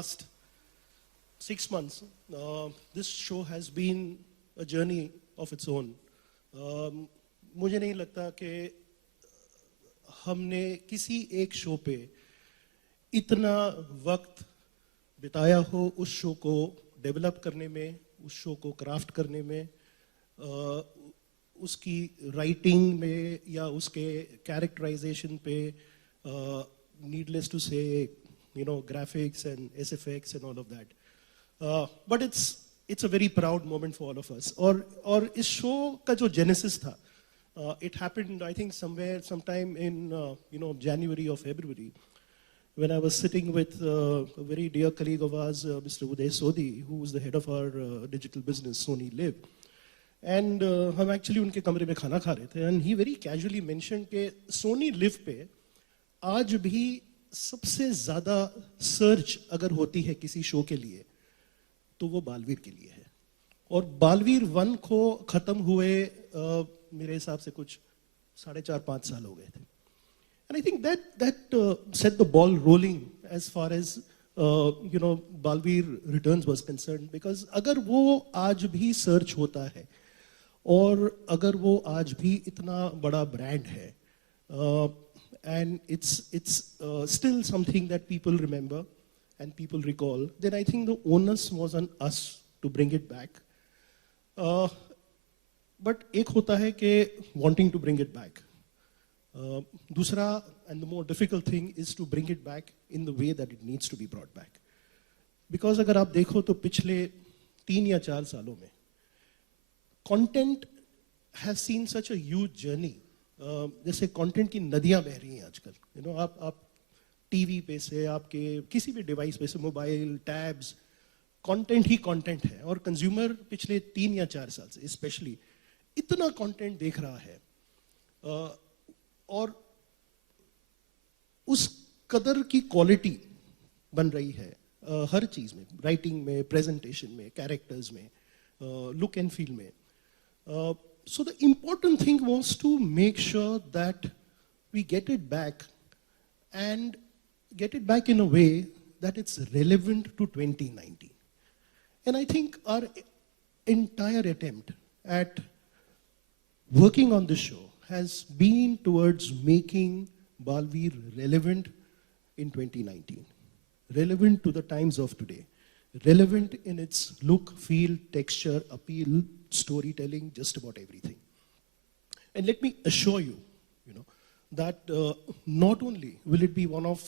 last 6 months, this show has been a journey of its own. मुझे नहीं लगता कि हमने किसी एक शो पे इतना वक्त बिताया हो उस शो को डेवलप करने में, उस शो को क्राफ्ट करने में, उसकी राइटिंग में या उसके कैरेक्टराइजेशन पे, needless to say, graphics and SFX and all of that. But it's a very proud moment for all of us. और इस शो का जो genesis था, it happened, I think, sometime in January or February, when I was sitting with a very dear colleague of ours, Mr. Uday Sodhi, who was the head of our digital business, Sony Live. And हम actually उनके कमरे में खाना खा रहे थे, and he very casually mentioned कि Sony Live पे आज भी सबसे ज़्यादा सर्च अगर होती है किसी शो के लिए तो वो बालवीर के लिए है. और बालवीर 1 को ख़त्म हुए मेरे हिसाब से कुछ 4.5 साल हो गए थे. And I think that set the ball rolling as far as Balveer Returns was concerned, because अगर वो आज भी सर्च होता है और अगर वो आज भी इतना बड़ा ब्रांड है, and it's still something that people remember and people recall, then I think the onus was on us to bring it back. But एक होता है कि wanting to bring it back. दूसरा, and the more difficult thing, is to bring it back in the way that it needs to be brought back. Because अगर आप देखो तो पिछले 3 या 4 सालों में content has seen such a huge journey. जैसे कंटेंट की नदियां बह रही हैं आजकल. आप टीवी पे से, आपके किसी भी डिवाइस पे से, मोबाइल, टैब्स, कंटेंट ही कंटेंट है. और कंज्यूमर पिछले 3 या 4 साल से स्पेशली इतना कंटेंट देख रहा है, और उस कदर की क्वालिटी बन रही है हर चीज़ में, राइटिंग में, प्रेजेंटेशन में, कैरेक्टर्स में, लुक एंड फील में. So the important thing was to make sure that we get it back, and get it back in a way that it's relevant to 2019. And I think our entire attempt at working on this show has been towards making Balveer relevant in 2019, relevant to the times of today, relevant in its look, feel, texture, appeal, storytelling, just about everything. And let me assure you, that not only will it be one of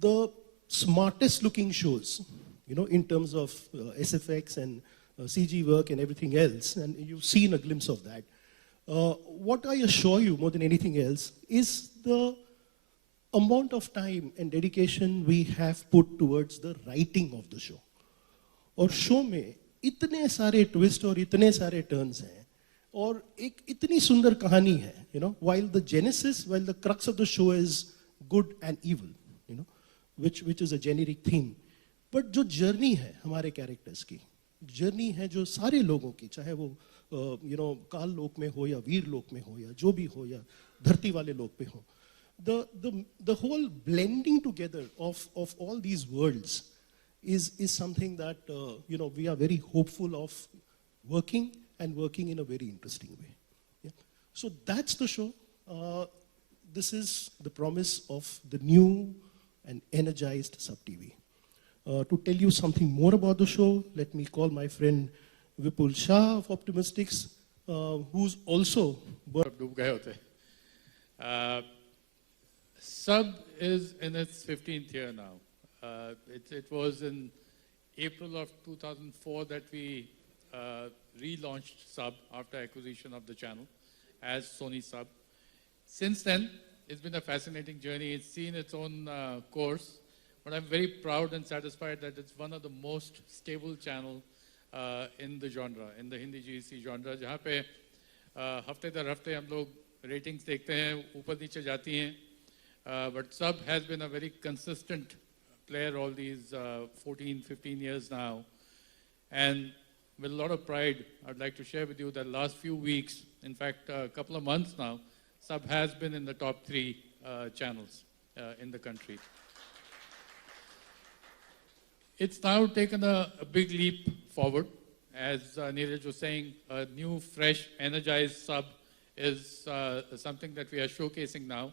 the smartest looking shows, in terms of SFX and CG work and everything else, and you've seen a glimpse of that. What I assure you more than anything else is the amount of time and dedication we have put towards the writing of the show. और show में इतने सारे twist और इतने सारे turns हैं, और एक इतनी सुंदर कहानी है, while the crux of the show is good and evil, which is a generic theme, but जो जर्नी है हमारे कैरेक्टर्स की, जर्नी है जो सारे लोगों की, चाहे वो काल लोक में हो या वीर लोक में हो या जो भी हो या धरती वाले लोक पे हो, the whole blending together of all these worlds is something that we are very hopeful of working in a very interesting way. Yeah. So that's the show. This is the promise of the new and energized Sub TV. To tell you something more about the show, let me call my friend Vipul Shah of Optimistics, who's also Sub is in its 15th year now. It was in April of 2004 that we relaunched Sub after acquisition of the channel as Sony Sub. Since then, it's been a fascinating journey. It's seen its own course, but I'm very proud and satisfied that it's one of the most stable channel in the genre, in the Hindi GEC genre, जहाँ पे हफ्ते दर हफ्ते हम लोग ratings देखते हैं, ऊपर नीचे जाती हैं. But Sub has been a very consistent player all these 14, 15 years now. And with a lot of pride, I'd like to share with you that last few weeks, in fact, a couple of months now, Sub has been in the top 3 channels in the country. It's now taken a big leap forward. As Neeraj was saying, a new, fresh, energized sub is something that we are showcasing now.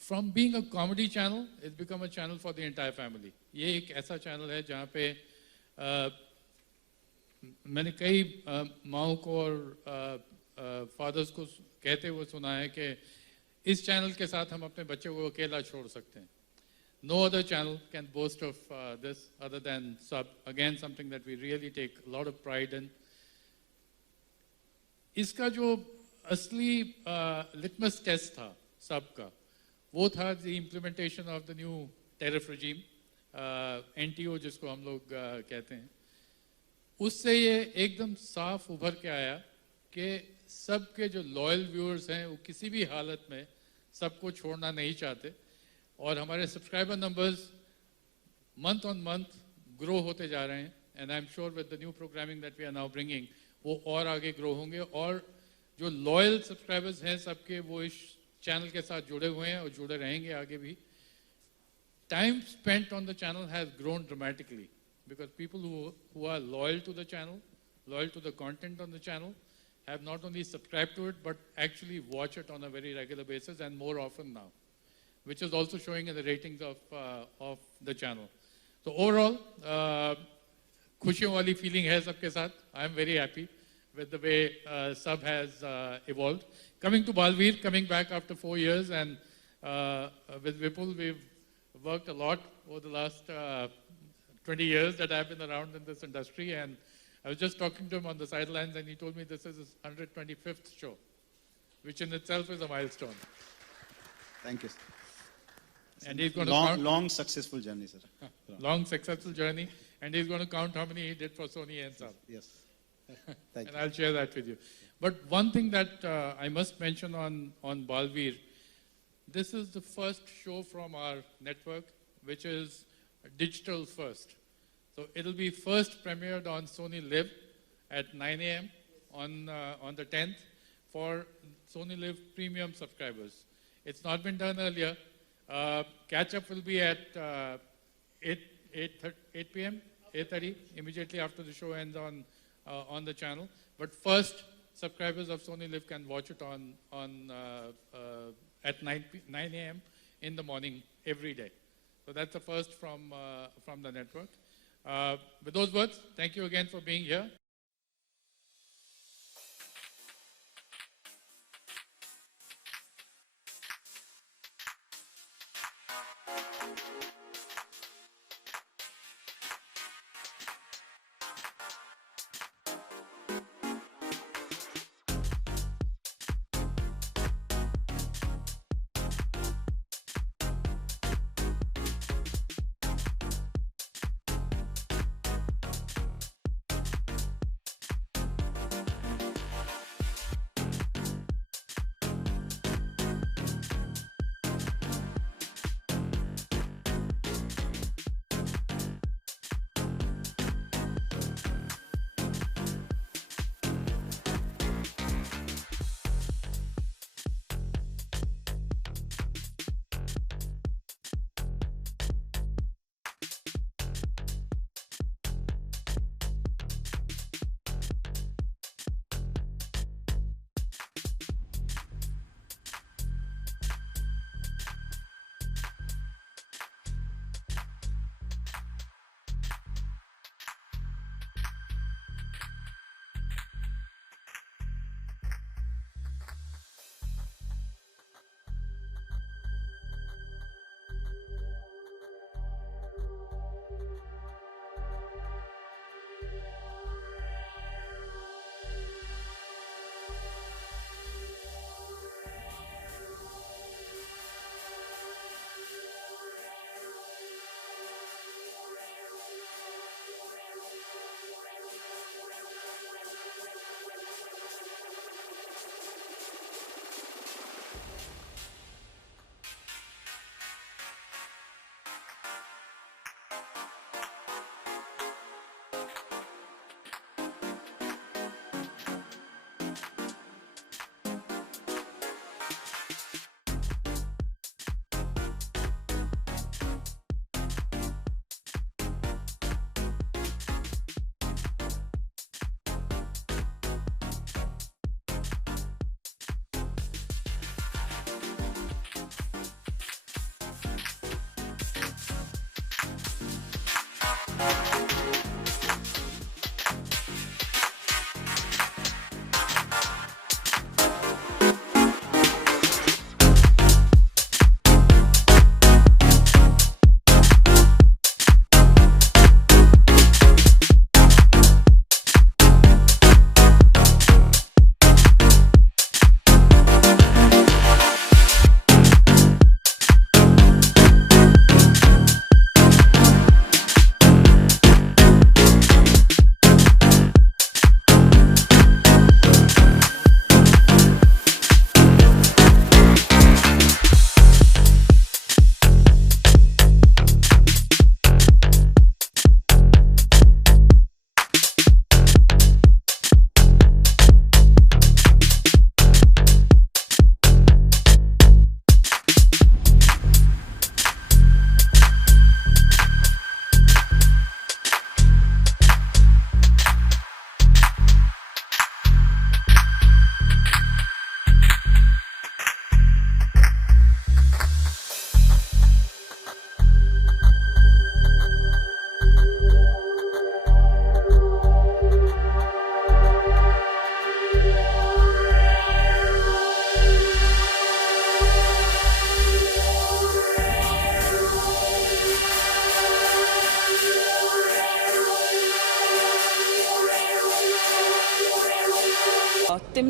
From being a comedy channel, it's become a channel for the entire family. ये एक ऐसा channel है जहाँ पे मैंने कई माओं को और fathers को कहते हुए सुना है कि इस channel के साथ हम अपने बच्चे को अकेला छोड़ सकते हैं. No other channel can boast of this other than Sub. Again, something that we really take a lot of pride in. इसका जो असली litmus test था Sub का, वो था the implementation of the new tariff regime, NTO जिसको हम लोग कहते हैं. उससे ये एकदम साफ उभर के आया कि सब के जो loyal viewers हैं वो किसी भी हालत में सबको छोड़ना नहीं चाहते. और हमारे subscriber numbers month on month grow होते जा रहे हैं and I am sure with the new programming that we are now bringing वो और आगे ग्रो होंगे और जो लॉयल सब्सक्राइबर्स हैं सबके वो इस चैनल के साथ जुड़े हुए हैं और जुड़े रहेंगे आगे भी. Time spent on the channel has grown dramatically because people who are loyal to the channel, loyal to the content on the channel have not only subscribed to it but actually watch it on a very regular basis and more often now, which is also showing in the ratings of the channel. So overall, खुशियों वाली feeling है सबके साथ. I am very happy with the way Sub has evolved. Coming to Balveer, coming back after 4 years, and with Vipul, we've worked a lot over the last 20 years that I've been around in this industry, and I was just talking to him on the sidelines, and he told me this is his 125th show, which in itself is a milestone. Thank you. And he's going to count long successful journey, sir. long successful journey, and he's going to count how many he did for Sony and Sub. Yes. Thank And I'll share that with you. But one thing that I must mention on Balveer, this is the first show from our network, which is digital first. So it'll be first premiered on Sony Live at 9 a.m. on the 10th for Sony Live premium subscribers. It's not been done earlier. Catch up will be at 8 p.m., 8:30, immediately after the show ends on the channel. But first, subscribers of Sony Live can watch it at 9 a.m. in the morning every day. So that's the first from the network. With those words, thank you again for being here.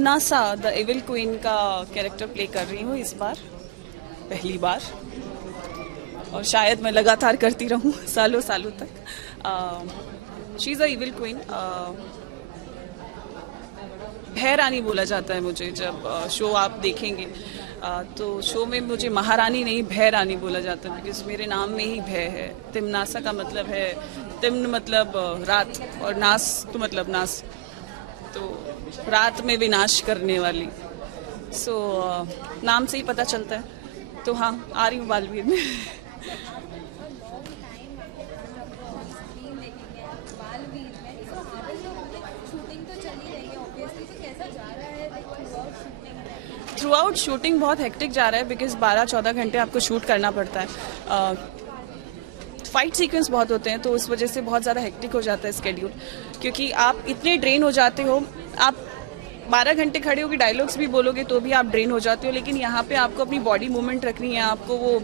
Timnasa the evil queen का character play कर रही हूँ इस बार, पहली बार, और शायद मैं लगातार करती रहूँ सालों सालों तक। She is a evil queen. भय रानी बोला जाता है मुझे, जब शो आप देखेंगे तो शो में मुझे महारानी नहीं भय रानी बोला जाता है, बिकॉज मेरे नाम में ही भय है। तिमनासा का मतलब है, तिम्न मतलब रात और नास तो मतलब नास, तो रात में विनाश करने वाली। सो नाम से ही पता चलता है। तो हाँ, आ रही हूँ बालवीर में। थ्रू आउट शूटिंग बहुत हेक्टिक जा रहा है, बिकॉज 12-14 घंटे आपको शूट करना पड़ता है। फाइट सीक्वेंस बहुत होते हैं, तो उस वजह से बहुत ज़्यादा हेक्टिक हो जाता है स्केड्यूल, क्योंकि आप इतने ड्रेन हो जाते हो। आप 12 घंटे खड़े होकर डायलॉग्स भी बोलोगे तो भी आप ड्रेन हो जाते हो, लेकिन यहाँ पे आपको अपनी बॉडी मूवमेंट रखनी है, आपको वो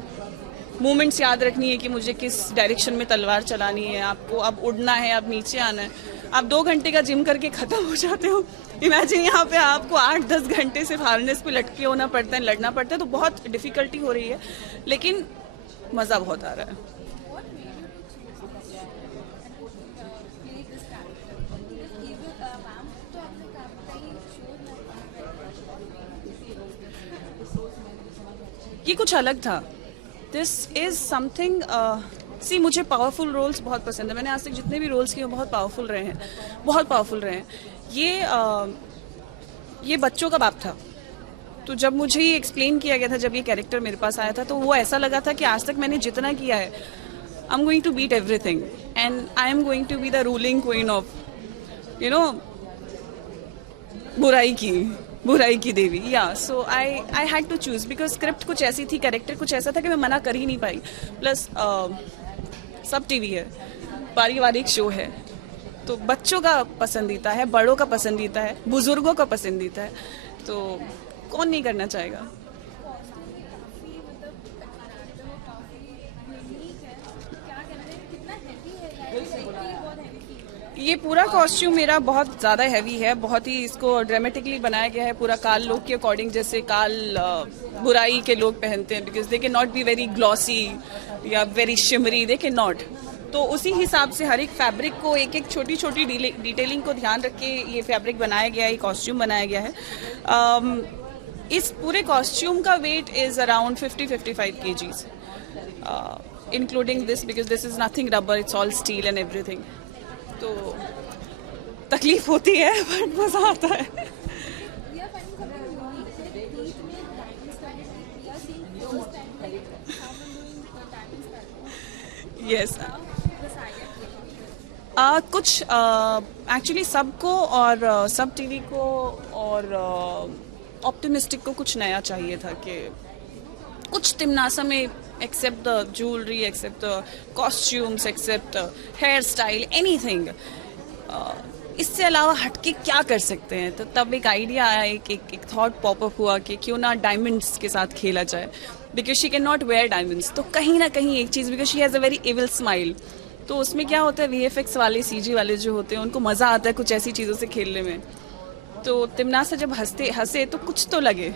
मूवमेंट्स याद रखनी है कि मुझे किस डायरेक्शन में तलवार चलानी है, आपको अब उड़ना है, अब नीचे आना है। आप 2 घंटे का जिम करके ख़त्म हो जाते हो। इमेजिन यहाँ पे आपको 8-10 घंटे सिर्फ हार्नेस पे लटके होना पड़ता है, लड़ना पड़ता है, तो बहुत डिफ़िकल्टी हो रही है, लेकिन मज़ा बहुत आ रहा है। ये कुछ अलग था। दिस इज़ समथिंग सी, मुझे पावरफुल रोल्स बहुत पसंद है। मैंने आज तक जितने भी रोल्स किए बहुत पावरफुल रहे हैं, बहुत पावरफुल रहे हैं। ये बच्चों का बाप था, तो जब मुझे ये एक्सप्लेन किया गया था, जब ये कैरेक्टर मेरे पास आया था, तो वो ऐसा लगा था कि आज तक मैंने जितना किया है, I am going to beat everything and I am going to be the ruling queen of, you know, बुराई की देवी। या so I had to choose, because script कुछ ऐसी थी, कैरेक्टर कुछ ऐसा था कि मैं मना कर ही नहीं पाई। प्लस सब टीवी है, पारिवारिक शो है, तो बच्चों का पसंदीदा है, बड़ों का पसंदीदा है, बुजुर्गों का पसंदीदा है, तो कौन नहीं करना चाहेगा। ये पूरा कॉस्ट्यूम मेरा बहुत ज़्यादा हैवी है, बहुत ही इसको ड्रामेटिकली बनाया गया है, पूरा काल लोग के अकॉर्डिंग, जैसे काल बुराई के लोग पहनते हैं, because they can not be very glossy या very shimmery, they can not. तो उसी हिसाब से हर एक फैब्रिक को, एक एक छोटी छोटी डिटेलिंग को ध्यान रख के ये फैब्रिक बनाया गया है, ये कॉस्ट्यूम बनाया गया है। इस पूरे कॉस्ट्यूम का weight is around 50-55 kgs, including this, because this is nothing rubber, it's all steel and everything. तो तकलीफ होती है, बट मज़ा आता है। यस, कुछ एक्चुअली सबको और सब टीवी को और ऑप्टिमिस्टिक को कुछ नया चाहिए था, कि कुछ तिमनासा में, except the jewellery, except the costumes, except hair style, anything, इससे अलावा हटके क्या कर सकते हैं। तो तब एक आइडिया आया, एक थॉट पॉपअप हुआ कि क्यों ना डायमंड्स के साथ खेला जाए, because she can not wear diamonds. तो कहीं ना कहीं एक चीज़, because she has a very evil smile, तो उसमें क्या होता है, VFX वाले, CG वाले जो होते हैं, उनको मज़ा आता है कुछ ऐसी चीज़ों से खेलने में। तो तिमनासा जब हंसे तो कुछ तो लगे,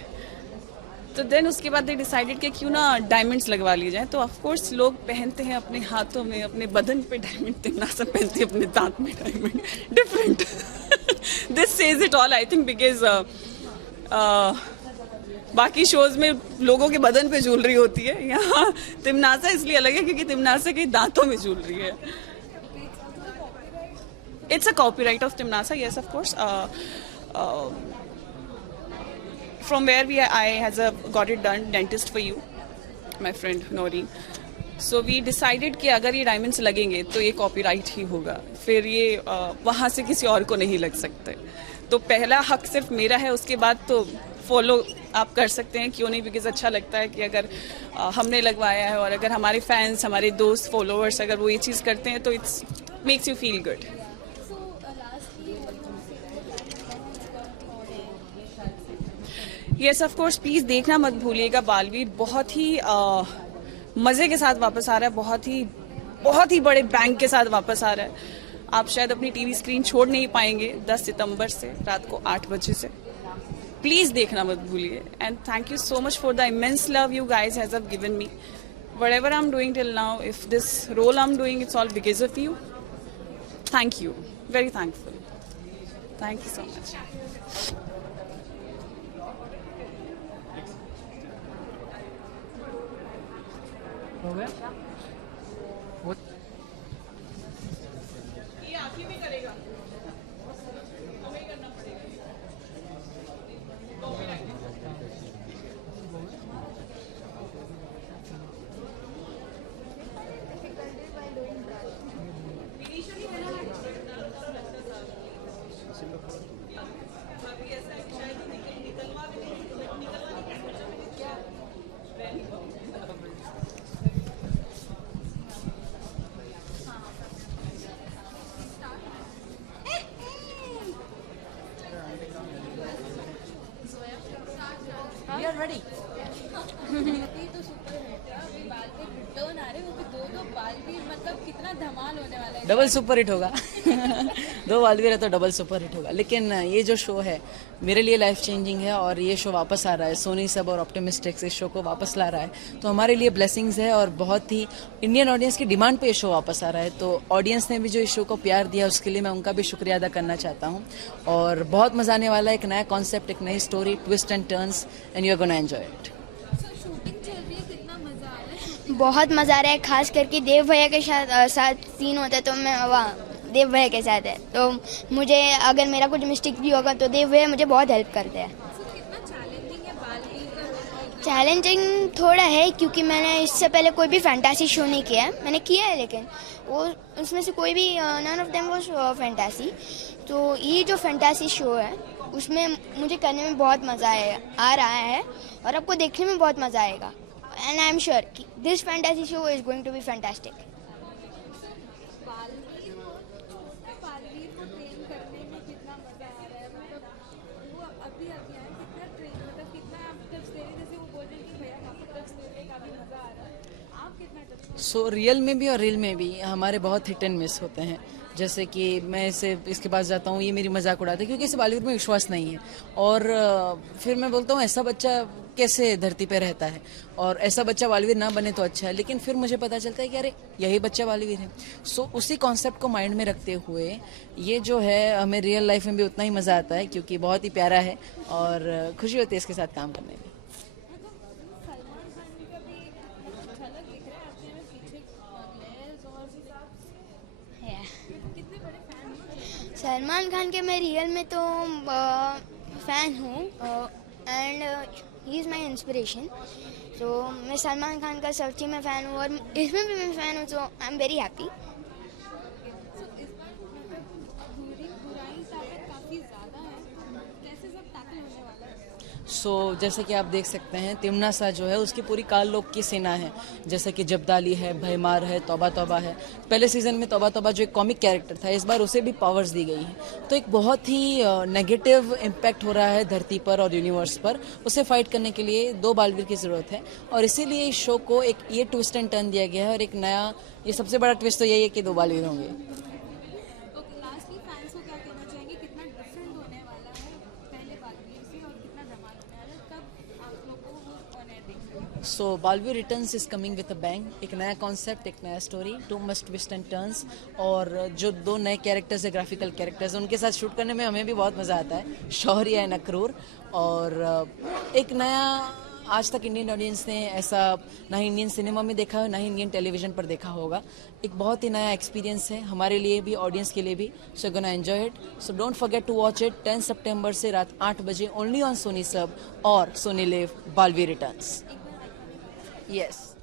तो देन उसके बाद दे डिसाइडेड कि क्यों ना डायमंड्स लगवा लिए जाएं। तो ऑफ कोर्स लोग पहनते हैं अपने हाथों में, अपने बदन पे डायमंड, तिमनासा पहनती है अपने दांत में diamond, different. This says it all, I think, because बाकी शोज में लोगों के बदन पे ज्वेलरी होती है, यहाँ तिमनासा इसलिए अलग है क्योंकि तिमनासा के दांतों में ज्वेलरी है। It's a copyright of तिमनासा, yes, of course. From where I has got it done, dentist for you, my friend Noreen. So we decided कि अगर ये डायमंड्स लगेंगे तो ये कॉपीराइट ही होगा, फिर ये वहाँ से किसी और को नहीं लग सकते। तो पहला हक सिर्फ मेरा है, उसके बाद तो फॉलो आप कर सकते हैं, क्यों नहीं, बिकॉज अच्छा लगता है कि अगर हमने लगवाया है और अगर हमारे फैंस, हमारे दोस्त, फॉलोअर्स अगर वो ये चीज़ करते हैं तो it's makes you feel good. Yes, of course, please देखना मत भूलिएगा। बालवीर बहुत ही मज़े के साथ वापस आ रहा है, बहुत ही बड़े बैंक के साथ वापस आ रहा है। आप शायद अपनी टीवी स्क्रीन छोड़ नहीं पाएंगे 10 सितंबर से रात को 8 बजे से। प्लीज देखना मत भूलिए. And thank you so much for the immense love you guys has have given me. Whatever I'm doing till now, if this role I'm doing, it's all because of you. Thank you. Very thankful. Thank you so much. हो गया? वो- ये आप ही भी करेगा. हमें ही करना पड़ेगा. We are ready. तो सुपर हिट है. अभी बाल पे रिटर्न आ रहे हैं, वो भी दो बाल भी, मतलब कितना धमाल होने वाला है. डबल सुपर हिट होगा. 2 बालवीर है तो डबल सुपर हिट होगा. लेकिन ये जो शो है मेरे लिए लाइफ चेंजिंग है और ये शो वापस आ रहा है. सोनी सब और ऑप्टिमिस्टिक्स इस शो को वापस ला रहा है तो हमारे लिए ब्लेसिंग्स है और बहुत ही इंडियन ऑडियंस की डिमांड पे ये शो वापस आ रहा है. तो ऑडियंस ने भी जो इस शो को प्यार दिया उसके लिए मैं उनका भी शुक्रिया अदा करना चाहता हूँ. और बहुत मजा आने वाला है. एक नया कॉन्सेप्ट, एक नई story, twist and turns, and you are gonna enjoy it. Shooting चल रही है, कितना मजा आ रहा है. बहुत मज़ा आ रहा है. खास करके देव भैया के साथ सीन होता है तो मैं वहाँ देव भैया के साथ है तो मुझे अगर मेरा कुछ मिस्टेक भी होगा तो देव भैया मुझे बहुत हेल्प करते हैं. कितना चैलेंजिंग है बालवीर का. चैलेंजिंग थोड़ा है क्योंकि मैंने इससे पहले कोई भी फैंटासी शो नहीं किया है. मैंने किया है लेकिन वो उसमें से कोई भी none of them was fantasy. तो ये जो फैंटासी शो है उसमें मुझे करने में बहुत मज़ा आ रहा है और आपको देखने में बहुत मज़ा आएगा. एंड आई एम श्योर कि this fantasy show is going to be fantastic. Baalveer को ट्रेन करने में कितना मजा आ रहा है. मतलब वो अभी आया, कितना ट्रेन, मतलब कितना आप टिप्स दे रहे, जैसे वो बोल रहे हैं कि भैया काफी टिप्स दे रहे हैं, काफी मजा आ रहा है. आप कितना टिप्स. सो रियल में भी और रील में भी हमारे बहुत हिट एंड मिस होते हैं. जैसे कि मैं इसके पास जाता हूँ, ये मेरी मजाक उड़ाते हैं क्योंकि इसे बॉलीवुड में विश्वास नहीं है. और फिर मैं बोलता हूँ ऐसा बच्चा कैसे धरती पे रहता है और ऐसा बच्चा बॉलीवुड ना बने तो अच्छा है. लेकिन फिर मुझे पता चलता है कि अरे यही बच्चा बॉलीवुड है. सो उसी कॉन्सेप्ट को माइंड में रखते हुए ये जो है हमें रियल लाइफ में भी उतना ही मज़ा आता है क्योंकि बहुत ही प्यारा है और खुशी होती है इसके साथ काम करने में. सलमान खान का भी एक झलक दिख रहा है आपने हमें पीछे ग्लेयर्स और कितने बड़े फैन हो. सलमान खान के मैं रियल में तो फ़ैन हूँ and he is my inspiration. तो मैं सलमान खान का सच्ची में फ़ैन हूँ और इसमें भी मैं फ़ैन हूँ. सो आई एम वेरी हैप्पी. इस बार मतलब बुराई ताकत काफी ज्यादा है. कैसे सब टैकल होने वाला है. सो जैसे कि आप देख सकते हैं तिमनासा जो है उसकी पूरी काल लोक की सेना है. जैसे कि जबदाली है, भयमार है, तौबा तौबा है. पहले सीजन में तौबा तौबा जो एक कॉमिक कैरेक्टर था इस बार उसे भी पावर्स दी गई है. तो एक बहुत ही नेगेटिव इम्पैक्ट हो रहा है धरती पर और यूनिवर्स पर. उसे फाइट करने के लिए 2 बालवीर की ज़रूरत है और इसीलिए इस शो को एक ये ट्विस्ट एंड टर्न दिया गया है. और एक नया, ये सबसे बड़ा ट्विस्ट तो यही है कि 2 बालवीर होंगे. ओके, लास्टली फैंस को क्या कहना चाहेंगे, कितना डिफरेंट होने वाला है पहले बालवीर से और कितना धमाल होने वाला है, कब आप लोग को वो ऑन एयर देख सकते हैं. So Baalveer returns is coming with a bang. एक नया कॉन्सेप्ट, एक नया story, 2 must twist and turns और जो 2 नए कैरेक्टर्स है, ग्राफिकल कैरेक्टर्स, उनके साथ शूट करने में हमें भी बहुत मज़ा आता है. शौर्य एंड अक्रूर. और एक नया, आज तक इंडियन ऑडियंस ने ऐसा ना ही इंडियन सिनेमा में देखा है ना ही इंडियन टेलीविजन पर देखा होगा. एक बहुत ही नया एक्सपीरियंस है हमारे लिए भी, ऑडियंस के लिए भी. So gonna enjoy it. So don't forget to watch it. 10 सितंबर से रात 8 बजे ओनली ऑन सोनी सब और Sony LIV. Baalveer returns. Yes.